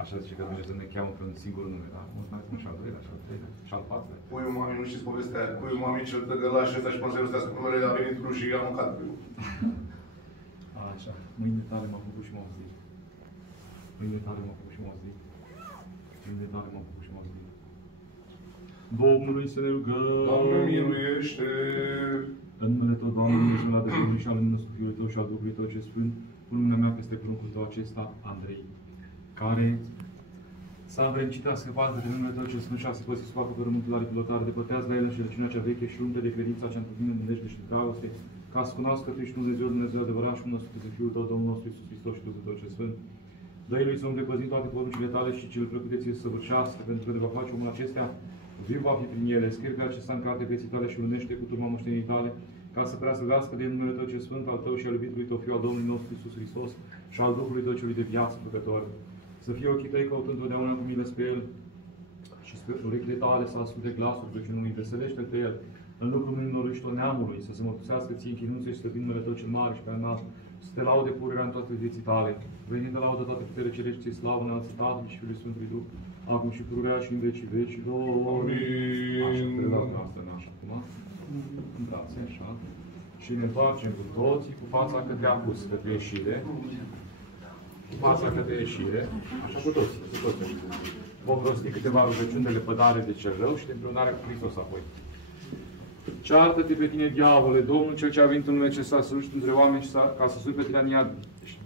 Așa zice că Dumnezeu ne cheamă pe un singur nume, da? Mult mai spun și al doilea, și al treilea, și al patrulea. Puiul mamei, nu știți povestea aia. Puiul mamei cel tăgălaș ăsta și până să răstească numele, a venit lui și i-a mâncat puiul. Așa. Mâinile tale m-au făcut și m-au zis. Mâinile tale m-au făcut și m-au zis. Mâinile tale m-au făcut și m-au zis. Domnului să ne rugăm. Doamne, miluiește! În numele Tău, Doamne, Dumnezeu la Dumnezeu și al lui nostru Fiului Tău și al Duhului Tău ce Sfânt, pun mâna mea peste pruncul Tău acesta, Andrei, care s-a învrednicit a scăpat de numele Tău ce Sfânt și a săpățit să facă părământul la repilotare, depărtează la el înșelăciunea cea veche și umple de credința cea într-o în nădejde și dragoste, ca să cunoască Tu ești Dumnezeu, Dumnezeu adevărat și nostru de Fiul Tău, Domnul nostru Iisus Hristos și Duhul Tău ce Sfânt. Dă-i lui să umple păzind toate poruncile Tale și cel plăcute ție să săvârșească, pentru că de va face omul acestea, viu va fi prin ele. Scrie pe acesta în carte vieții Tale și unește cu turma moștenirii Tale, ca să preasăvească de numele Tău ce Sfânt al Tău și al iubitului Tău, Fiul al Domnului nostru Iisus Hristos și al Duhului Tău celui de viață făcător. Să fie ochii Tăi căutând totdeauna cu milă spre El și spre urechile Tale să asculte glasul rugăciunii. Veselește-L pe El în lucrul mâinilor lui și tot neamului, să se mărturisească Ție închinându-se și stăpând numele Tău cel mare și pe înalt, să Te laude pururea în toate vieții Tale, venind de laudă toată putere cerești Ție slavă înalță Tatălui și Fiului Sfântului Duh, acum și pururea și în vecii vecilor. Amin. Așa, te dau asta în așa, acum. În brațe, așa. Și ne întoarcem cu toții cu fața către apus, către ieșire. Cu fața către ieșire. Așa cu toții, cu toții. Vom rosti câteva rugăciuni de lepădare de cel rău și de împreunare cu Hristos apoi. Ceartă-te pe tine, diavole, Domnul cel ce a venit în lume ce s-a sărușit între oameni și ca să sui pe tirania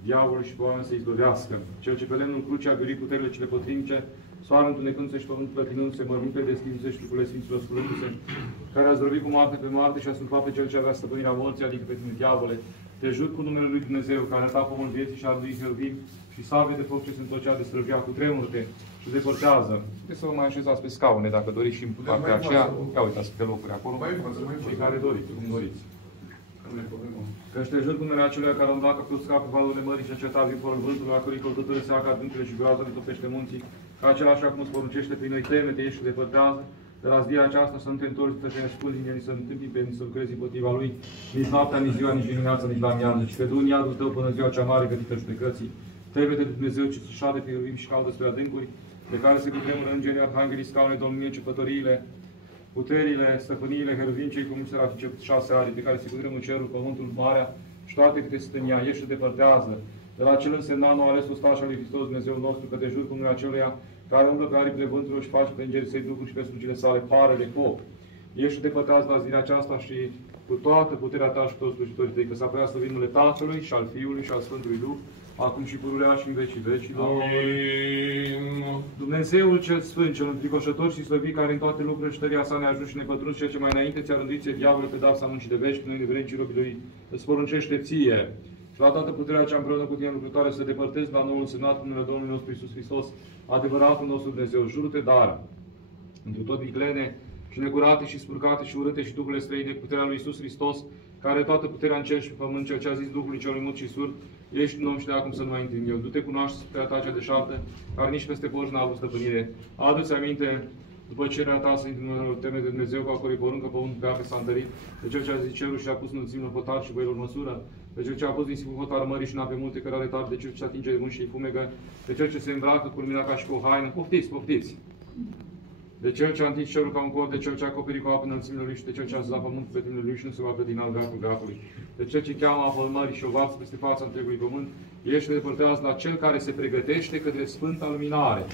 diavolului și pe oameni să-i izbăvească. Cel ce pe lemnul crucii a gârit puterile cele potrivnice, soarele întunecându-se și pământul plătinându-se, mărmintele deschizându-se și lucrurile sfinților sculându-se, care a zdrobit cu moarte pe moarte și a sculpat pe cel ce avea stăpânirea morții, adică pe tine, diavole. Te jur cu numele lui Dumnezeu, care a dat pomul vieții și a lui Heruvim și sabie de foc ce se întocea de străvia cu tremurte și depărtează. Puteți să vă mai așezați pe scaune, dacă doriți și în partea aceea. Ia uitați câte locuri acolo. Cei care doriți, cum doriți. Că te jur cu numele acelui care a umblat ca pe uscat pe valurile mării și a cetat din forul vântului, a cărui călătătorii se acă adâncile și groază de topește munții, ca acela așa cum îți poruncește prin noi, teme-te, ieși și depărtează. De la zdia aceasta să nu te întorci, să te ascunzi din el, să nu întâmpi pe să lucrezi împotriva lui, nici noaptea, nici ziua, nici dimineața, nici la amiază, ci te du în iadul tău până ziua cea mare gătită judecății. Teme-te de Dumnezeu ce se șade pe Heruvim și caută spre adâncuri, pe care se cutremură îngerii, arhanghelii, scaune, domnie, cepătoriile, puterile, stăpâniile, Heruvim, cei cu serafice 6 ari, pe care se cutremură cerul, pământul, marea și toate câte se tănia, ieși și depărtează. De la cel însemnat nou ales ostaș al lui Hristos, Dumnezeu nostru, că te jur cu numele aceluia care umblă pe aripile vântului și face pe îngerii săi Duhul și pe slugile sale pară de foc. Ieși și depărtează la zilea aceasta și cu toată puterea ta și toți slujitorii tăi, că s-a prea slăvit numele Tatălui și al Fiului și al Sfântului Duh, acum și pururea și în vecii vecilor. Amin. Dumnezeul cel Sfânt, cel înfricoșător și slăvit, care în toate lucrurile și tăria sa ne ajunge și ne pătruns ceea ce mai înainte ți-a rânduit ție diavolul pedapsa muncii de veci, noi nevrednici robii lui, îți poruncește ție. Și la toată puterea cea împreună cu tine lucrătoare să depărtezi la noul semnat în numele Domnului nostru Iisus Hristos, adevăratul nostru Dumnezeu, jură-te dar, întru tot viclene și necurate și spurcate și urâte și duhurile străine cu puterea lui Iisus Hristos, care toată puterea în cer și pe pământ, ceea ce a zis Duhului celui mut și surd, ești un om și de acum să nu mai intri în el. Du-te, cunoaște puterea ta cea deșartă, care nici peste porci n-a avut stăpânire. Adu-ți aminte, după cererea ta, să intri în teme de Dumnezeu, ca cărui poruncă pământul pe ape s-a întărit, de cel ce a zis cerul și a pus înălțimile în hotar și băilor măsură, de cel ce a pus din siful hotar mării și n-ape multe cărare tari, de cel ce atinge de mâini și fumegă, de cel ce se îmbracă cu lumina ca și cu o haină. Poftiți, poftiți! De cel ce a întins cerul ca un cor, de cel ce a acoperit cu apă înălțimile lui și de cel ce a zis la pământul pe tine lui și nu se va clătina în veacul veacului. De cel ce cheamă apă în mării și o vață peste fața întregului pământ, ești și depărtează la cel care se pregătește către sfânta luminare.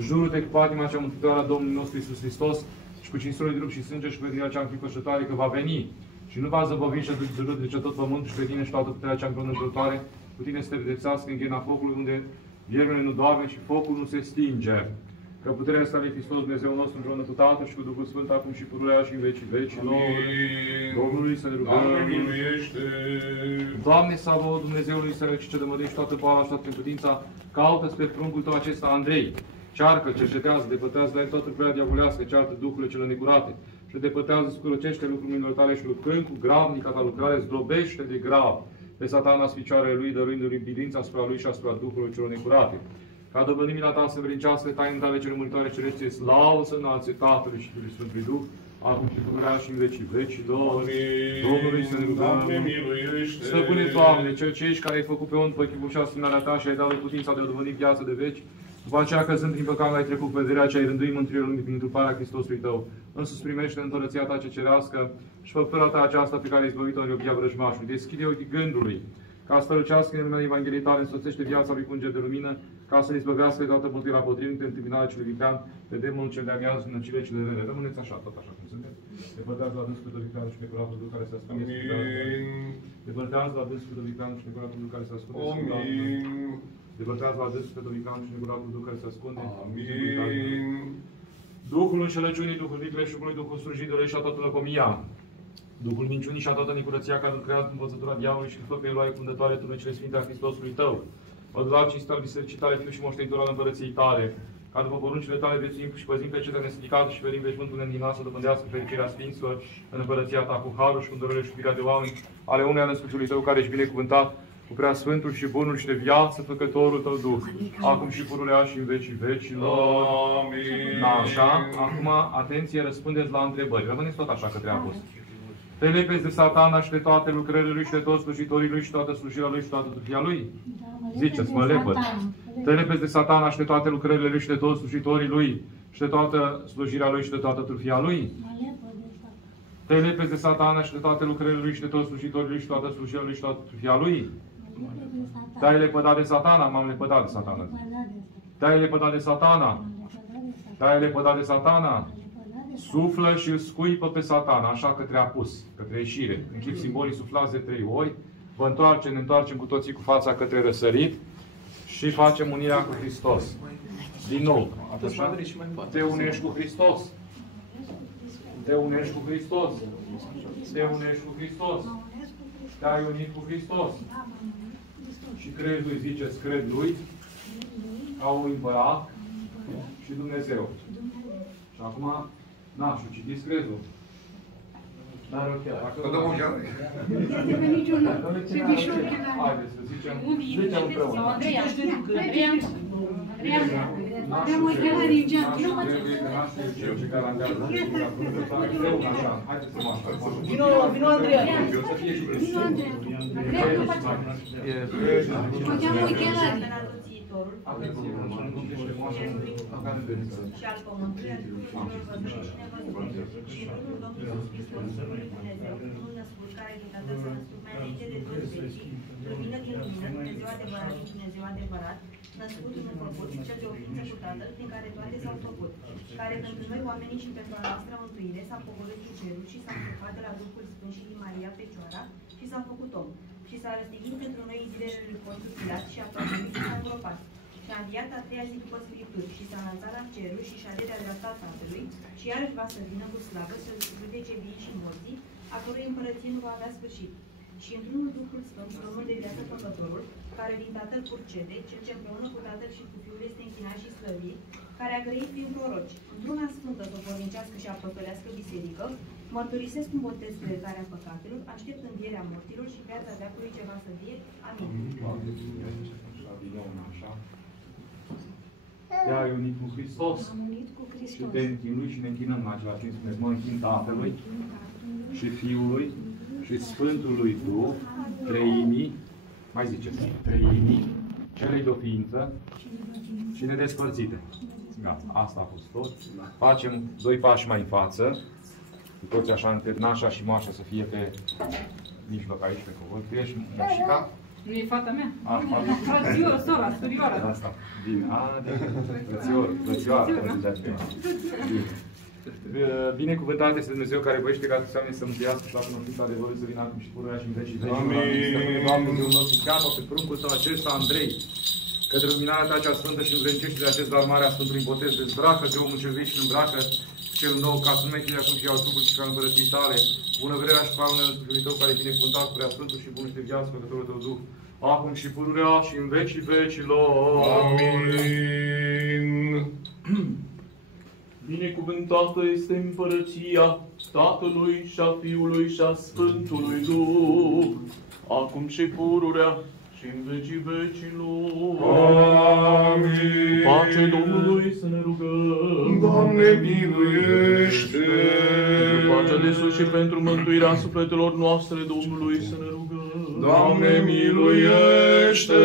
Jură-te cu patima cea mântuitoare a Domnului nostru Iisus Hristos și cu cinstirea de trup și sânge și cu vederea cea înfricoșătoare că va veni și nu va zăbovi și de tot pământul și pe tine și toată puterea cea împrăunătoare, cu tine să te pedepsească în ghena focului unde viermele nu doarme și focul nu se stinge. Că puterea asta lui Hristos, Dumnezeu nostru, împreună cu Tatăl și cu Duhul Sfânt, acum și pururea și în vecii vecilor. Domnului să ne rugăm. Doamne, Savo, Dumnezeului sărăci ce de mădăi și toată boala și toată neputința, caută-ți pe pruncul tău acesta, Andrei. Cearcă, cercetează, depărtează la el toată prea diavolească, ceartă duhurile cele necurate și depărtează, scurăcește lucrul minilor tale și lucrând cu gravnica ta lucrare, zdrobește de grav pe satana sficioarele lui, dăruindu-i bilința asupra lui și asupra duhurilor celor necurate. Ca dobândind mila ta să vrincească tainele tale cele muritoare cerește, slavă să înalțe Tatălui și Fiului Sfântului Duh, acum și pururea și în vecii vecilor. Domnului să ne rugăm. Stăpâne, Doamne, cel ce ești care ai făcut pe om după chipul și asemănarea ta și ai dat lui putința de a dobândi viață de veci, După aceea, căzând prin păcat, ai trecut cu vederea ce ai rânduit mântuirea lumii prin întruparea Hristosului tău. Însuți primește împărăția ta ce cerească și făptura ta aceasta pe care ai izbăvit-o în iubia vrăjmașului. Deschide ochii gândului, ca să strălucească în lumea Evangheliei tale, însoțește viața lui cu înger de lumină, ca să ne izbăvească de toată mântuirea potrivnică, întâmpinarea celui viclean, pe demonul cel de amiază, în cele cele rele. Rămâneți așa, tot așa cum sunteți. Depărtează la dânsul pe vicleanul și pe curatul Duh care se ascunde. Depărtează la dânsul pe vicleanul și pe curatul Duh care se ascunde. Depărtează la dânsul pe vicleanul și pe curatul Duh care se ascunde. Duhul înșelăciunii, Duhul vicleșugului, Duhul slujidului și a toată lăcomia. Duhul minciunii și a toată necurăția care îl creează în învățătura diavolului și fă pe el ai fundătoare tu cele sfinte a Hristosului tău. Mădular cinstit al bisericii tale, fiu și moștenitor al împărăției tale, ca după poruncile tale viețuim și păzim pe cetea nesfidicată și ferim veșmântul neîndinat să dobândească fericirea sfinților în împărăția ta cu harul și cu îndurările și iubirea de oameni, ale uneia născuțiului tău care ești binecuvântat, cu prea sfântul și bunul și de viață, făcătorul tău Duh, acum și pururea și în vecii vecilor. Amin. Da, așa. Acum, atenție, răspundeți la întrebări. Rămâneți tot așa către apostol. Te lepezi de Satana și de toate lucrările lui și de toți slujitorii lui și toată slujirea lui și toată trufia lui? Ziceți, mă lepăd. Te lepezi de Satana și de toate lucrările lui și de toți slujitorii lui și de toată slujirea lui și de toată trufia lui? Te lepezi de Satana și de toate lucrările lui și de toți slujitorii lui și toată slujirea lui și toată trufia lui? Te-ai lepădat de Satana? M-am lepădat de Satana. Te-ai lepădat de Satana? Te-ai lepădat de Satana? Suflă și îl scuipă pe Satana, așa către apus, către ieșire. În chip simbolii suflați de 3 ori, ne întoarcem cu toții cu fața către răsărit și facem unirea cu Hristos. Din nou, așa? Te unești cu Hristos. Te unești cu Hristos. Te unești cu Hristos. Te-ai unit cu Hristos. Și crezi lui, ziceți, cred lui, ca un împărat și Dumnezeu. Și acum, nașul, citiți crezul. Dar ochelari. Să dăm ochelari. Haideți să zicem împreună. Dăm ochelari în geam. Ce garantează împreună așa. Haideți să mă așa. Vino Andreea. Să fie și crezul. Făceam ochelari. Atenție, și al pământului, al lucrurilor văzute și nevăzute. Și Bunul Domnul Iisus Hristos, Fiul lui Dumnezeu, Unul născut, care din Tatăl s-a născut mai înainte de toți vecii, lumină din lumină, Dumnezeu adevărat din Dumnezeu adevărat, născut unul făcut, cel de o ființă cu Tatăl, prin care toate s-au făcut, care pentru noi oamenii și pentru a noastră mântuire s-a pogorât din cerul și s-a întrupat de la Duhul Sfânt și din Maria Fecioara și s-a făcut om. Și s-a răstignit pentru noi zilele lui Pontius Pilat și a pământului și s-a îngropat. Și a înviat a treia zi după Scripturi și s-a înălțat la cerul și șade de-a dreapta Tatălui și iarăși va să vină cu slavă să judece vii și morții, a cărui împărăție nu va avea sfârșit. Și într-unul Duhul Sfânt, Domnul de viață Făcătorul, care din Tatăl purcede, cel ce împreună cu Tatăl și cu Fiul este închinat și slăvit, care a grăit prin proroci, într-una sfântă, sobornicească și apostolească biserică, mărturisesc un botez pe iertarea păcatelor, aștept învierea morților și viața veacului ce va să vie. Amin. Te-ai unit cu Hristos. Am unit cu Și Hristos. te închin lui și ne închinăm în același timp. Spuneți, mă închin Tatălui și Fiului și Sfântului Duh, treimii, mai ziceți, treimii, celei de o ființă și nedespărțite. Gata, asta a fost tot. Facem 2 pași mai în față, cu toți așa, între nașa și moașa să fie pe mijloc aici, pe cuvânt. Tu ești moșica? Nu e fata mea? Frățioră, sora, surioară. Asta. Bine. Frățioară. Binecuvântat este Dumnezeu care voiește ca să să mântuiască și la cunoștința adevărului să vină acum și pururea și în vecii vecii. Amin. Doamne, Dumnezul nostru, cheamă pe pruncul tău acesta, Andrei, către luminarea ta cea sfântă și învrednicește de acest dar mare a Sfântului Botez, dezbracă de omul cel vechi și îmbracă cel nou, ca să nu mai fie acum și al trupul și ca împărăției tale, bunăvrerea și slavă Născătorului tău, care e binecuvântat cu prea sfântul și bunul și de viață, Făcătorul tău Duh, acum și pururea și în vecii vecilor. Amin. Binecuvântată este împărăția Tatălui și a Fiului și a Sfântului Duh, acum și pururea și în vecii vecilor. Amin. Pace Domnului să ne rugăm. Doamne, miluiește! Pentru pacea de sus și pentru mântuirea sufletelor noastre Domnului să ne rugăm. Doamne, miluiește!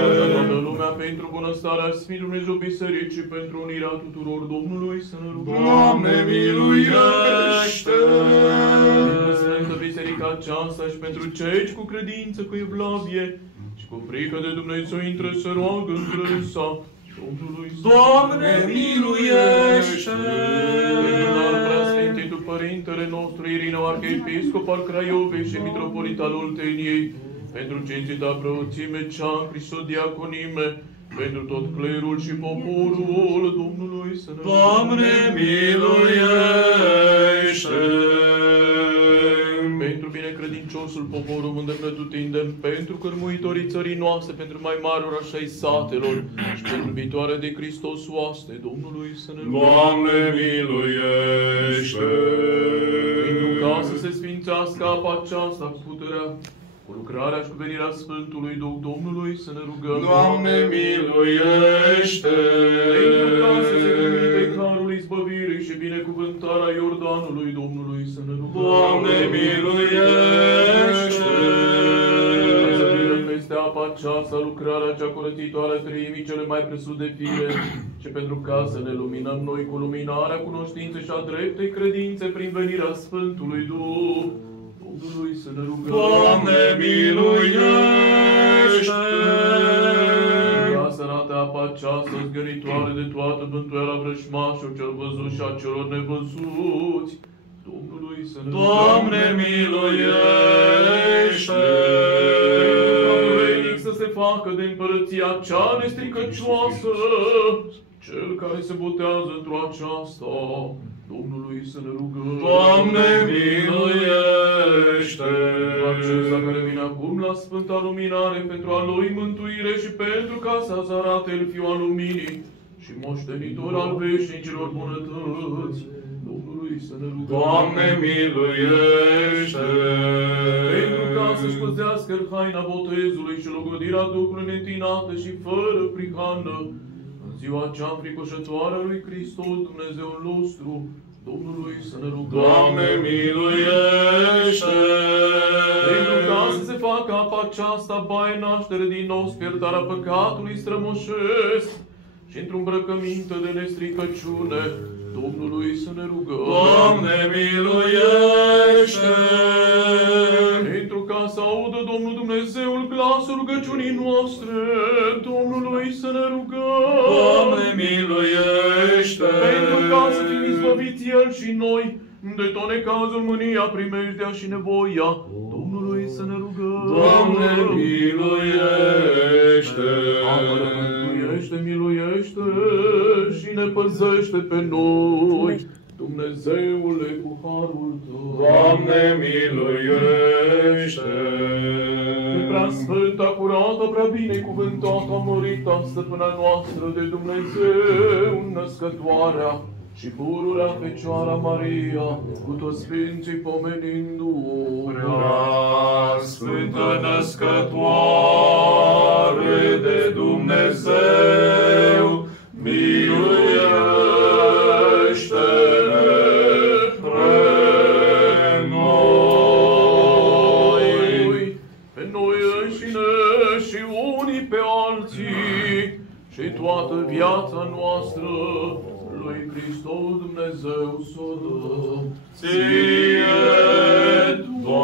Pacea toată lumea pentru bunăstarea Sfântului Dumnezeu Bisericii, pentru unirea tuturor Domnului să ne rugăm. Doamne, miluiește! Pentru Sfântă Biserica aceasta și pentru cei cu credință, cu evlavie și cu frică de Dumnezeu intră să roagă întrânsa Domnului. Doamne, miluiește! Pentru Preasfințitul Părintele nostru, Irineu, Arhiepiscop al Craiovei și Mitropolit al Olteniei, pentru cințita preoțime, cea cristodiaconime, pentru tot clerul și poporul Domnului să ne rugăm. Doamne, miluiește! Pentru binecredinciosul poporul unde pretutindem, pentru cărmuitorii țării noastre, pentru mai mari orașe ai satelor și pentru viitoarea de Hristos oaste Domnului să ne rugăm. Doamne, miluiește! Pentru ca să se sfințească apa aceasta cu puterea, cu lucrarea și cu venirea Sfântului Duh Domnului să ne rugăm. Doamne, miluiește! Pentru ca să se trimite carul izbăvirii și binecuvântarea Iordanului Domnului să ne rugăm. Doamne, miluiește! Să vină peste apa aceasta lucrarea cea curățitoare a treimii cele mai presus de fire și pentru ca să ne luminăm noi cu luminarea cunoștinței și a dreptei credințe prin venirea Sfântului Duh Domnului să ne rugăm. Doamne, miluiește! Ca să arate apa aceasta zgăritoare de toată bântuiala vrăjmașilor cel văzut și a celor nevăzuți, Domnului să ne rugăm. Doamne, miluiește! Vrednic să se facă de împărăția cea nestricăcioasă, cel care se botează într-o aceasta, Domnului să ne rugăm. Doamne, miluiește! Acesta care vine acum la Sfânta Luminare pentru a lui mântuire și pentru ca să arate el Fiul al Luminii și moștenitor al veșnicilor bunătăți, Domnului să ne rugăm. Doamne, miluiește! Pentru ca să-și păzească haina botezului și logodirea Duhului neîntinată și fără prihană, în ziua cea înfricoșătoare a lui Hristos, Dumnezeul nostru, Domnului să ne rugăm. Doamne, miluiește! Pentru ca să se facă apa aceasta, baie naștere din nou, spiertarea păcatului strămoșesc și într-o îmbrăcăminte de nestricăciune, Domnului să ne rugăm. Doamne, miluiește! Pentru ca să audă Domnul Dumnezeul glasul rugăciunii noastre, Domnului să ne rugăm. Doamne, miluiește! Pentru ca să fim izbăviți El și noi de tot necazul, mânia, primejdea și nevoia, Domnului să ne rugăm. Doamne, miluiește! Apără, mântuiește, miluiește și ne păzește pe noi, Dumnezeule, cu harul Tău. Doamne, miluiește! Pe prea sfânta, curată, prea binecuvântată, mărita stăpâna noastră de Dumnezeu, născătoarea și pururea Fecioara Maria, cu toți sfinții pomenindu-o. Prea sfântă născătoare de Dumnezeu, miluiește-ne pe noi înșine și unii pe alții și toată viața noastră lui Hristos Dumnezeu s-o dăm. Ție, Doamne!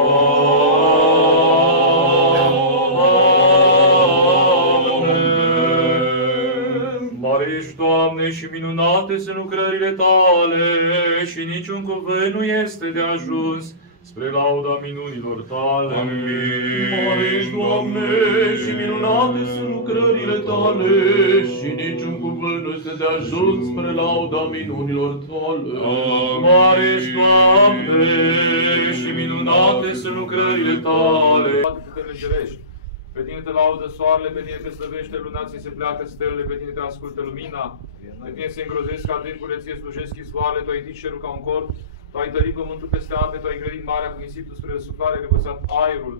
Mare ești, Doamne, și minunate sunt lucrările Tale, și niciun cuvânt nu este de ajuns spre lauda minunilor Tale. Amin. Mare ești, Doamne, și minunate sunt lucrările Tale, și niciun cuvânt nu este de ajuns spre lauda minunilor Tale. Mare ești, Doamne, și minunate sunt lucrările Tale. Toate puterile îngerești. Pe tine te laudă soarele, pe tine te slăvește luna, ți se pleacă stelele, pe tine te ascultă lumina, pe tine se îngrozesc adâncurile, ție slujesc izvoarele, tu ai întins cerul ca un corp, tu ai tărit pământul peste ape, tu ai grădit marea cu nisipul spre răsuflare, nevăsat aerul.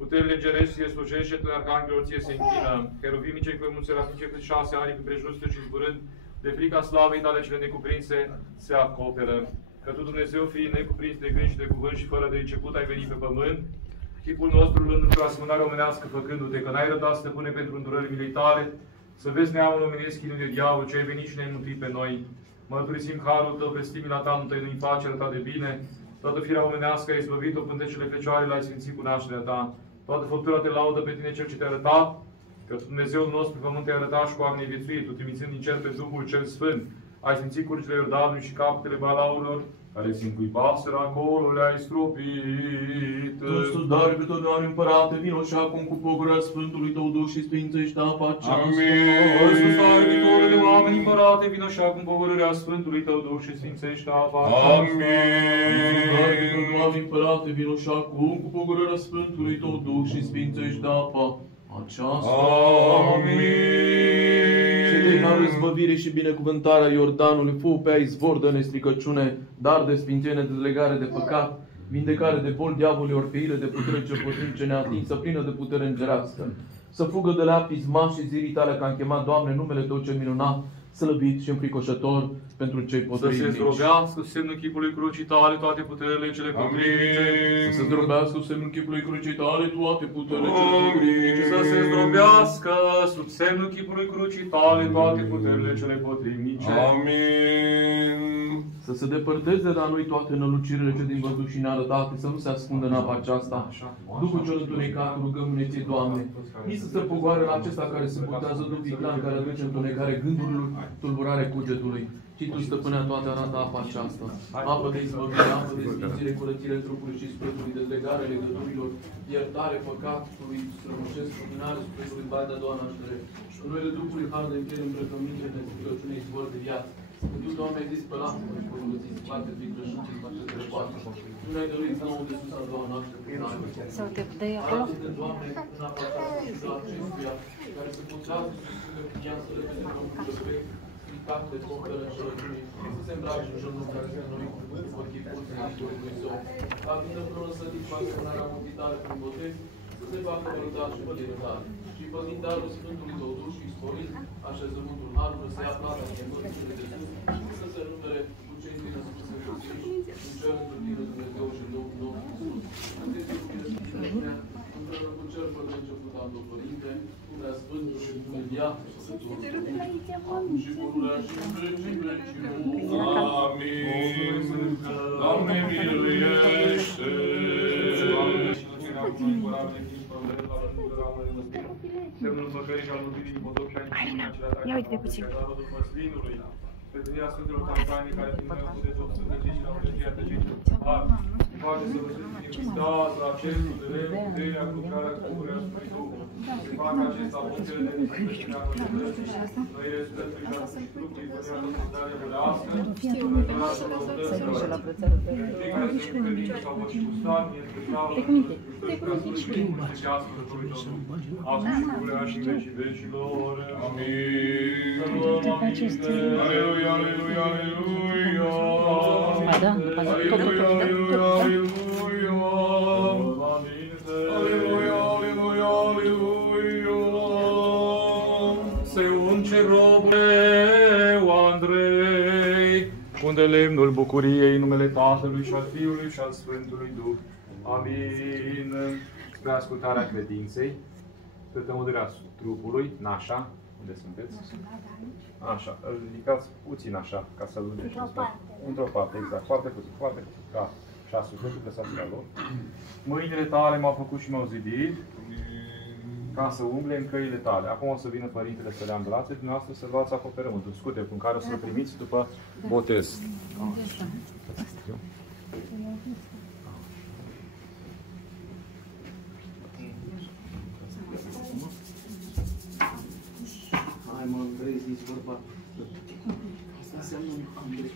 Puterile îngerești ție slujește, tu arhanghelor ție se închină. Heruvimii cei cu mulți serafice cu 6 ani, cu prejustă și zburând, de frica slavei tale cele necuprinse, se acoperă. Că tu, Dumnezeu, fii necuprins de gând și de cuvânt și fără de început ai venit pe pământ, chipul nostru luând într-o asemănare omenească făcându-te, că n-ai răbdat, stăpâne, pentru îndurările milei tale, Să vezi neamul omenesc chinul de diavol, ce ai venit și ne-ai mântuit pe noi. Mărturisim harul tău, vestim mila ta, nu tăinui facerea ta de bine. Toată firea omenească ai izbăvit-o, pântecele Fecioarei l-ai sfințit cu nașterea ta. Toată făptura te laudă pe tine cel ce te-a arătat, că Dumnezeul nostru pe pământ te-a arătat și cu ar neviețuit, tu trimițând din cer pe Duhul cel Sfânt, ai sfințit curgile Iordanului și capetele balaurilor, care se încuibaseră acolo, le-ai stropit. Sus, dar pe totdeauna împărate, vino și acum cu pogorârea Sfântului Tău Duh și sfințește apa aceasta. Amin. Sus, dar iubitore de oameni împărate, vino și acum pogorârea Sfântului Tău Duh și sfințește apa aceasta. Amin. Dar pe totdeauna împărate, vino și acum cu pogorârea Sfântului Tău Duh și sfințește apa aceasta. Amin. Și de harul izbăvire și binecuvântarea Iordanului, fu pe a izvor de nestricăciune, dar de sfințenie, de legare de păcat, vindecare de boli, diavolii, orpeire, de putere ce potrivnice neatinsă, plină de putere îngerească. Să fugă de la pisma și zirii tale, că am chemat, Doamne, numele Tău cel minunat, slăbit și înfricoșător pentru cei potrivnici. Să se zdrobească semnul chipului crucii tale toate puterile cele potrivnice. Să se zdrobească semnul chipului crucii tale toate puterile cele potrivnice. Să se zdrobească sub semnul chipului crucii tale toate puterile cele potrivnice. Amin. Să se depărteze de la noi toate nălucirile ce din văzut și nearătate, să nu se ascundă în apa aceasta. Duhul cel întunecat, rugăm-ne Ție, Doamne, nici să se pogoare la acesta care se putează duh viclan, care aduce întunecare gândurilor, tulburare cugetului. Ci Tu, Stăpânea, toate arată apa aceasta. Apă de izbăvire, apă de sfințire, curățire trupului și sufletului, dezlegare legăturilor, iertare păcatului, strămoșesc, luminare, sufletului, bani de a doua naștere. În numele Duhului, har de încheiere, îmbrăcăminte, nestricăciune, izvor de viață. Că Tu, Doamne, ai zis pe lasă, și pământiți, poate fi crășit și face de poate. Tu ne-ai dăruit nouă de sus a doua naștere prin ani. Sau te dai acolo? Arată-te, Doamne, în apa aceasta acestuia, care se putrează și se pune viațele pe Domnul perfect, stricat de focările înșelăciunii, să se îmbrace în jurul care se noi cu ochii puți în Iisus Dumnezeu. Ca fiind împreună sădit cu asemănarea mutitare prin botez, să se facă vărătate și vădirătate. Și păzind darul Sfântului Tău Duh și sporind așezământul harului, să ia plata chemării cele de sus, să se numere cu cei din născuți în Hristos, în cer într tine Dumnezeu și Domnul nostru Iisus. Îndeți cu tine și tine, împreună cu cel fără de început al tău Părinte, cu prea Sfântul și cu viață să tu și pururea și în vecii vecii. Amin. Doamne, miluiește! Semnul păcării și al mântuirii din potop și a Ia uite de puțin. Pe venirea Sfântelor Campanii, care prin noi au de tot Sfântul și la Mântuirea Tăcită. Face să vă sunt Hristos, la cerul de lemn, puterea, lucrarea, curea Sfântului Duh. Se facă acesta putere de neștirea păcătății, noi respectului și al trupului, părerea răspundarea volească, păcătarea și răspundarea. Cei care se încredință sau vă și gustat, mie specială, ca Sfântului Duh, muncească Sfântului Duh. Acum și curea și în vecii vecilor. Amin. Să luăm aminte. Aleluia, aleluia, aleluia. Aleluia, aleluia, aleluia. Aleluia, aleluia, aleluia. Se unce robul Andrei, unde lemnul bucuriei, în numele Tatălui și al Fiului și al Sfântului Duh. Amin. Spre ascultarea credinței, spre tămâdărea trupului, nașa, unde sunteți? Așa, îl ridicați puțin așa, ca să-l lungeți. Într-o parte, exact, foarte puțin, ca și sufletul, lăsați la loc. Mâinile tale m-au făcut și m-au zidit, ca să umble în căile tale. Acum o să vină Părintele să le ia în brațe, dumneavoastră să luați acoperământul, scutul cu care o să-l primiți după botez. Hai mă, Andrei, zici vorba. Asta înseamnă un Andrei.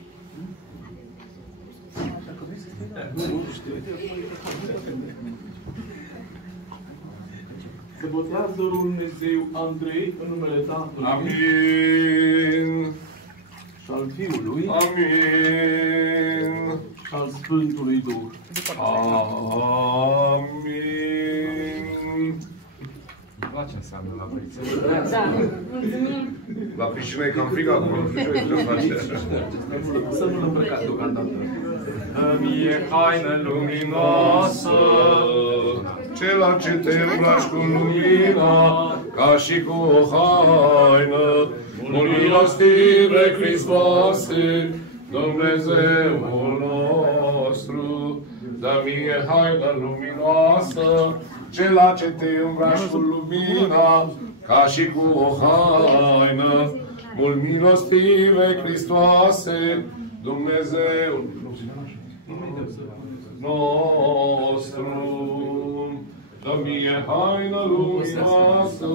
Dacă vrei să stai la... Nu știu. Se botează rolul Dumnezeu Andrei în numele Tatălui. Amin. Și al Fiului. Amin. Și al Sfântului Duh. Amin. La ce înseamnă la băiță? Da. Mulțumim. La piscină e cam frig acum, nu știu ce să face. Să nu-l îmbrăcați deocamdată. Mie haină luminoasă, Cela ce te îmbraci cu lumina, ca și cu o haină, mult milostive Hristoase, Dumnezeul nostru, dă mie haină luminoasă, cela ce te îmbraci cu lumina, ca și cu o haină, mult milostive Hristoase, Dumnezeul nostru. Dă mie haină luminoasă,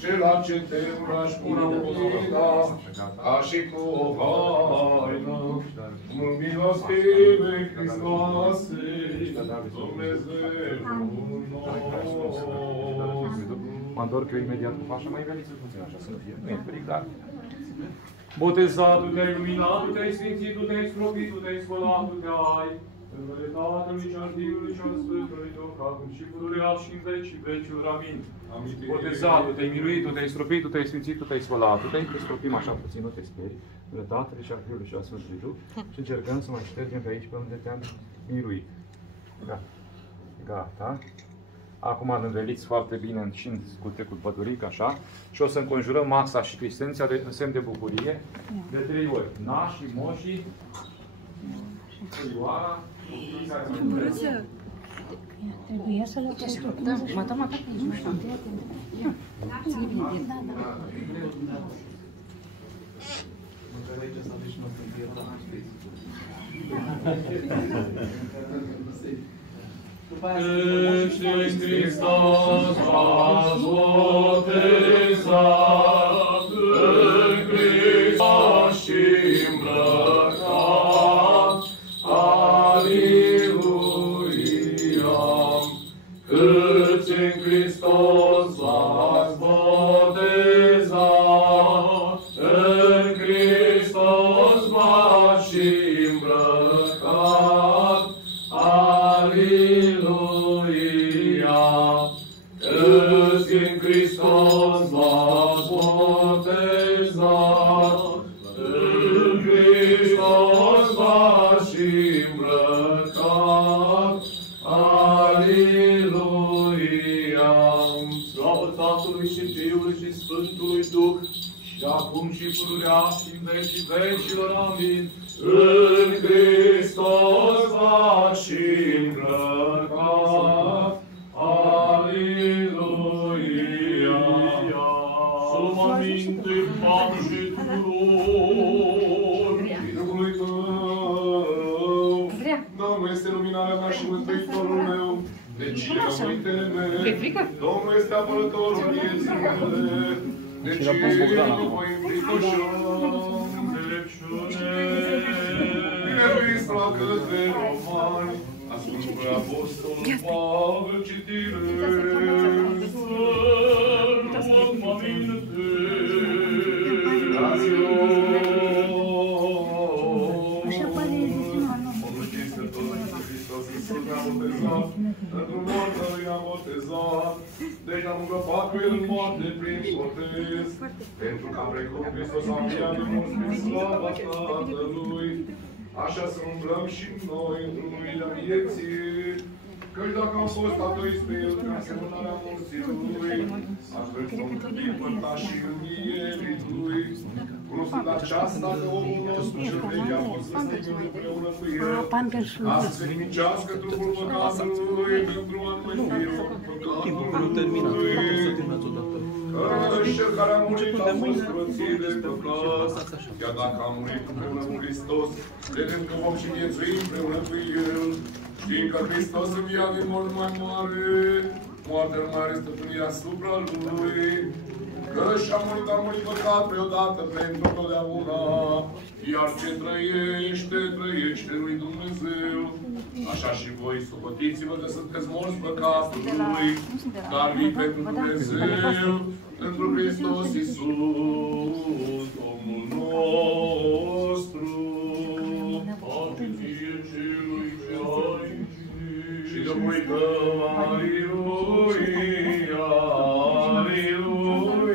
cela ce te îmbraci cu lumina, ca și cu o haină, mult milostive Hristoase, Dumnezeul nostru. Mă întorc eu imediat cu fașa, mai veniți puțin așa, să nu fie. Nu e fric, dar... botezat-o te-ai, luminat-o te-ai, sfințit-o te-ai, stropit-o te-ai, spălat-o te-ai, în numele Tatălui și al Fiului și al Sfântului Duh, acum și pururea și în veci veciuri. Amin. Botezat-o te-ai, miluit-o te-ai, stropit-o te-ai, sfințit-o te-ai, spălat-o te-ai, te stropim așa puțin, nu te speri, în numele Tatălui și al Fiului și al Sfântului Duh, și încercăm să mai ștergem pe aici pe unde te-am miluit. Gata. Gata. Acum înveliți foarte bine și cu trecut păduric, așa, și o să înconjurăm Maxa și Cristenția în semn de bucurie, de 3 ori. Nașii, moșii, Ioara, Trebuia să le așteptăm. Mă dăm atât nici mai am. Ție bine. Da, da. Ești în Hristos v-ați botezat, în Hristos și îmbrăcat. Aleluia! Câți în Hristos v-ați botezat, în Hristos v-ați și îmbrăcat. Aleluia! Câți în Hristos v-ați botezat, în Hristos v-ați și îmbrăcat. Aleluia! Slavă Tatălui și Fiului și Sfântului Duh, și acum și pururea și în vecii vecilor. Amin. În Hristos v-ați și îmbrăcat. Aleluia! Să luăm aminte, Mamă și tuturor. Fiului tău, Domnul este luminarea mea și mântuitorul meu. De cine am uitele mele? Domnul este apărătorul vieții mele. De cine nu voi înfricoșăm? Binevoiți la către romani, Sfântul Apostol Pavel, citire. Într-un moarte i-am botezat, deci am îngăpat cu el în moarte prin botez, pentru că am precum Hristos a înviat de morți prin slava Tatălui, așa să umblăm și noi într-un lumină vieții, căci dacă am fost atoiți pe el prin asemănarea morții lui, astfel să întâlnim părtașii învierii lui, cunoscând aceasta că omul nostru cel vechi a fost răstignit împreună cu el, ca să se nimicească trupul păcatului, pentru a nu mai fi rog păcatului. Căci cel care a murit a fost curățit de păcat, iar dacă a murit împreună cu Hristos, credem că vom și viețui împreună cu El, știind că Hristos învia din mort mai mare, moartea nu mai are stăpânirea asupra Lui, că și-a murit păcat preodată pentru totdeauna, iar ce trăiește, trăiește lui Dumnezeu. Așa și voi, socotiți-vă că sunteți morți păcatului, dar vii pentru Dumnezeu, pentru Hristos Iisus, Domnul nostru. Și Domnului tău, aleluia, aleluia,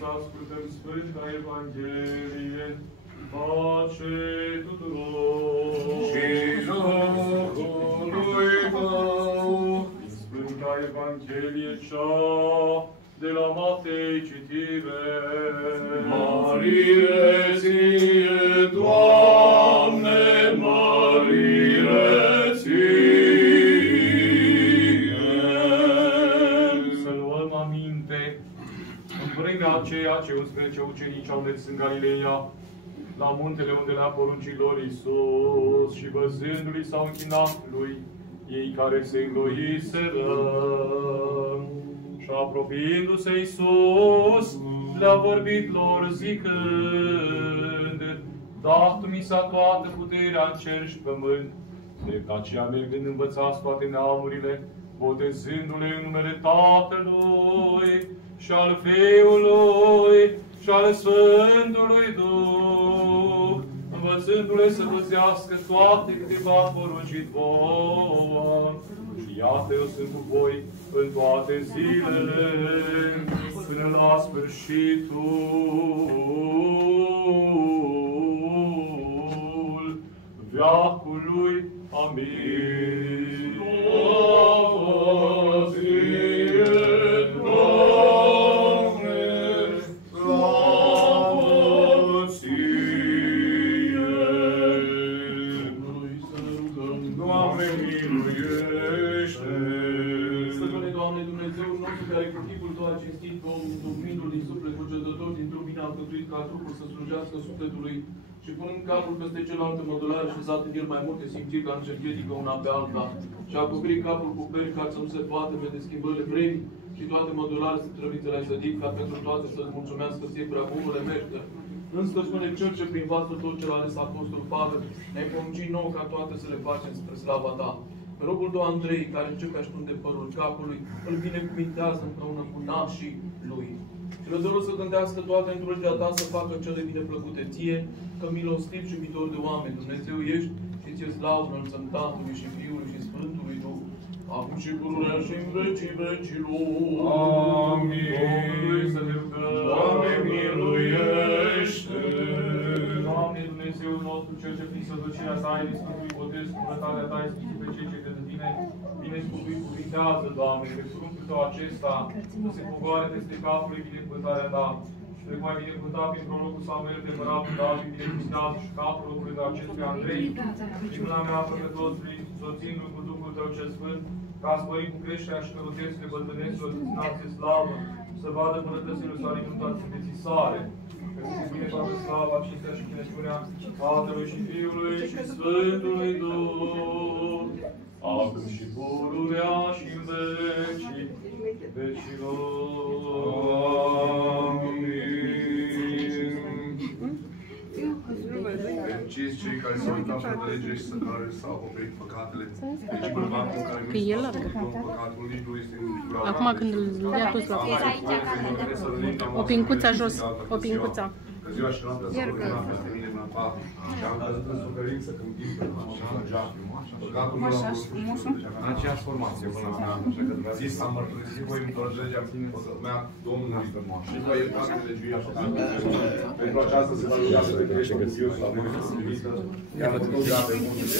să ascultăm Sfânta Evanghelie. Pace tuturor! Și Duhului Tău! Sfânta Evanghelie cea de la Matei citire. Mărire ție, Doamne, mărire ție! Să luăm aminte. În vremea aceea, cei 11 ucenici au mers în Galileea, la muntele unde le-a poruncit lor Iisus, și văzându-L s-au închinat Lui, ei care se îndoiseră. Și apropiindu-se Iisus, le-a vorbit lor zicând: Dat-mi s-a toată puterea în cer și pământ, de aceea mergând învățați toate neamurile, botezându-le în numele Tatălui și al Fiului și al Sfântului Duh, învățându-le să păzească toate câte v-am poruncit vouă. Și iată, eu sunt cu voi în toate zilele, până la sfârșitul veacului. Amin. Slavă ție, Doamne, slavă ție! Doamne, miluiește! Stăpâne, Doamne, Dumnezeul nostru, care cu chipul Tău a cinstit duhminul din suflet cugetător, din trupul a alcătuit ca trupul să slujească sufletului, și punând capul peste cealaltă mădulare, așezat în el mai multe simțiri ca ce împiedică una pe alta, și a acoperit capul cu peri ca să nu se poată vede schimbările vremii, și toate mădularele străvițele ai zădit, ca pentru toate să-ți mulțumească ție prea bunule meșter. În Stăpâne, Cel ce prin vasul Tău cel ales Apostol Pavel, ne-ai poruncit nouă ca toate să le facem spre slava Ta. Pe robul Tău Andrei, care începe a ștunde părul capului, îl binecuvintează împreună cu nașii lui. Și Lăzărul să gândească toate întrujia Ta, să facă cele bine plăcute Ție, că milostiv și iubitor de oameni Dumnezeu ești, și Ție slavă înălțăm Tatălui și Fiului și Sfântului Duh, acum și pururea și în vecii vecilor. Amin. Domnului să ne rugăm. Doamne, miluiește! Doamne, Dumnezeul nostru, Cel ce prin săvârșirea Ta ai discutuit botez, curățarea Ta ai scris pe cei ce de Tine, binecuvânt cuvintează, Doamne, pe fructul Tău acesta, să se pogoare peste capul lui binecuvântarea Ta. Și te mai binecuvânta prin prorocul Samuel de Măravul David, binecuvântează și capul locului de acestui Andrei, și mâna mea apără toți, soțindu-l cu Duhul Tău cel Sfânt, ca să spărim cu creșterea și călăuțețile bătrâneților, să slavă, să vadă bunătățile sale în toate sfinții sale. Că se spune toată slava, cinstea și chinăciunea Tatălui și Fiului și Sfântului Duh, acum și pururea și în vecii vecilor. Amin. Fericiți cei care s-au uitat pe lege și care s-au acoperit păcatele. Deci bărbatul care nu s-a acoperit păcatul nici nu este în gura. Acum când îl dea toți la o pincuță jos, o pincuță. Că ziua și noaptea s-a urmat peste mine în pat și am căzut în suferință când timp că m-am plângea. Păcatul nu l-am văzut. În aceeași formație până la final, așa că vreau Zis, am mărturisit voi în legea mea Domnului și voi iertați legiuia păcatului. Pentru aceasta se va ruga să te crește cu Dios la voi să se limită, iar nu ruga pe munte de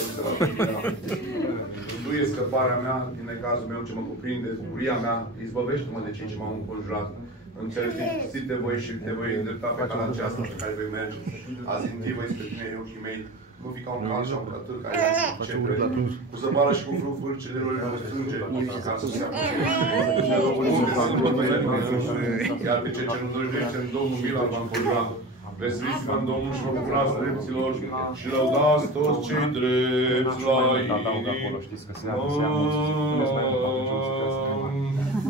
nu e scăparea mea din necazul meu ce mă cuprinde, bucuria mea, izbăvește-mă de cei ce m-au înconjurat. Înțelepțit de voi și te voi îndrepta pe calea aceasta pe care vei merge. Azi închivă spre tine ochii mei, nu fi ca un cal și un cătâr care se cepre, cu zăbală și cu frufuri celor care strânge, ca să se apuce. Iar pe cei ce nu dăjdește în Domnul mila va înconjura. Veseliți-vă în Domnul și vă bucurați drepților și lăudați toți cei drepți la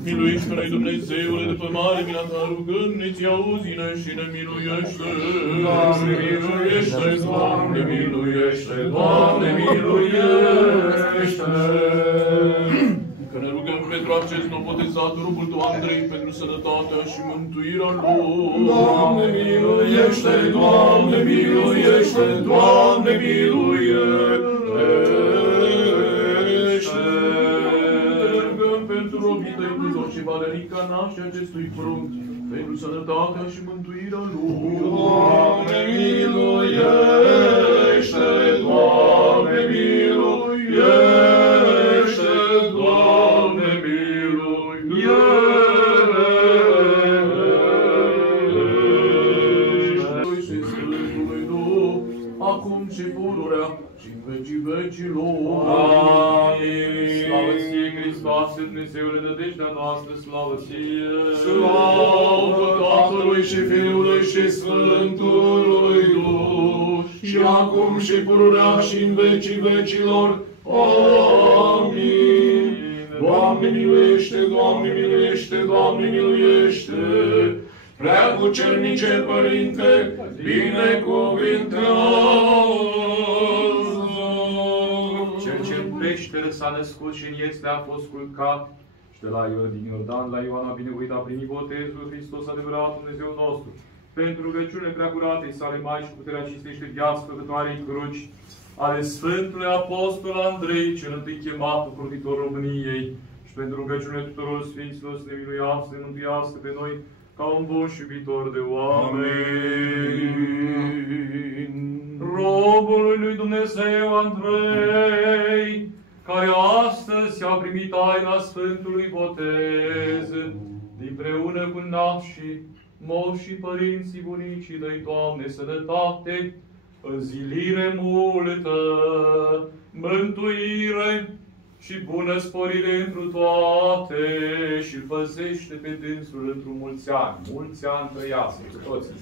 Miluiește-ne, Dumnezeule, după mare mila Ta rugăm, ne-ți auzi-ne și ne miluiește. Doamne, miluiește! Doamne, miluiește! Doamne, miluiește! Că ne rugăm pentru acest nou botezat, robul Tău Andrei, pentru sănătatea și mântuirea lui. Doamne, miluiește! Doamne, miluiește! Doamne, miluiește! Pentru robii Tăi, Tuzor și Valerica, nașii acestui prunc, pentru sănătatea și mântuirea lui. Doamne, miluiește! Doamne, miluiește! Doamne, miluiește! Și Sfântului Duh, acum și pururea și în vecii vecilor. Amin. Slavă ție, Hristoase, Dumnezeule, nădejdea noastră, slavă ție! Slavă Tatălui și Fiului și Sfântului Duh, și acum și pururea și în vecii vecilor. Amin. Doamne miluiește, Doamne miluiește, Doamne miluiește! Preacucernice Părinte, binecuvintează! Cel ce în peșteră s-a născut și în iesle a fost culcat, și de la din Iordan la Ioan a binevoit a primit botezul Hristos adevărat Dumnezeu nostru. Pentru rugăciunile preacuratei sale Mai și puterea cinstește viață făcătoarei cruci, ale Sfântului Apostol Andrei, cel întâi chemat ocrotitor României, și pentru rugăciunile tuturor Sfinților să ne miluiască, să ne mântuiască pe noi, ca un bun și iubitor de oameni. Robului lui Dumnezeu Andrei, care astăzi a primit taina Sfântului Botez, împreună cu nașii, moșii, părinții, bunicii, dă-i, Doamne, sănătate, înzilire multă, mântuire și bună sporire întru toate, și îl păzește pe dânsul într-un mulți ani. Mulți ani trăiască cu toții.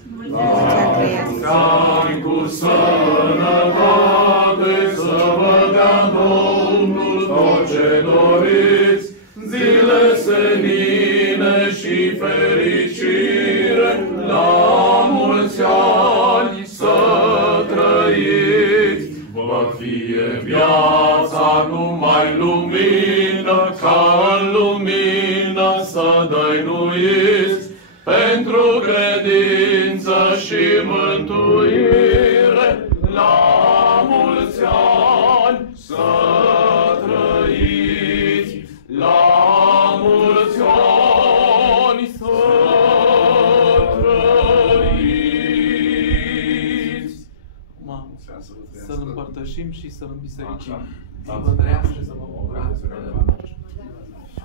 Ani cu sănătate să vă dea Domnul tot ce doriți, zile senine și fericire, la mulți ani să trăiți. Vă fie viața numai lumină, ca în lumină să dăinuiți, pentru credință și mântuire, la mulți ani să trăiți, la mulți ani să trăiți. Să-L împărtășim și să-L bisericim. Să vă trăiască, să vă bucurați.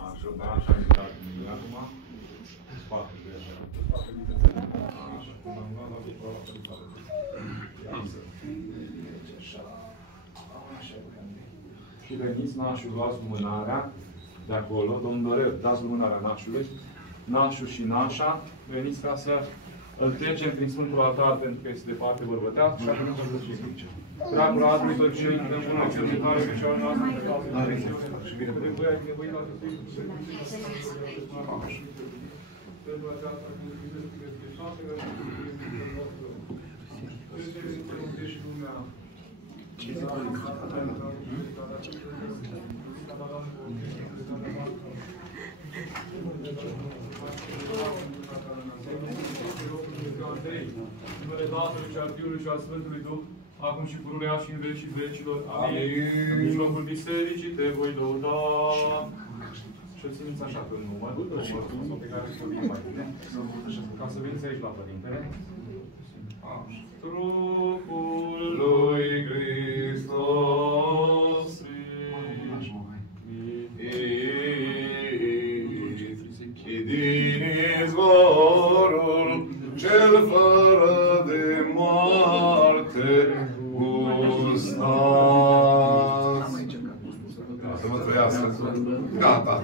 Așa, da, așa, acum. Spate de așa. Și veniți, nașul, luați lumânarea de acolo, domnul Doreu, dați lumânarea nașului, nașul și nașa, veniți ca să îl trecem prin Sfântul Altar, pentru că este de parte bărbătească, și acum să vă zic. Dragul Radului, tot ce intră în bună cercetare, pe cea noastră, pe casă, de Dumnezeu, de băiat, de băiat, de băiat, pentru aceasta, cu Dumnezeu, cu Hristoase, că și cu Dumnezeu nostru, trecere în părinte și lumea. Ce se numele Tatălui și al Fiului și al Sfântului Duh, acum și pururea și în vecii vecilor. Amin. În mijlocul bisericii te voi lăuda. Și-l țineți așa pe număr, sau pe care să vin mai bine, ca să veniți aici la Părintele. Trupul lui Hristos, din izvorul cel fără de moarte gustați. Să vă trăiască. Gata.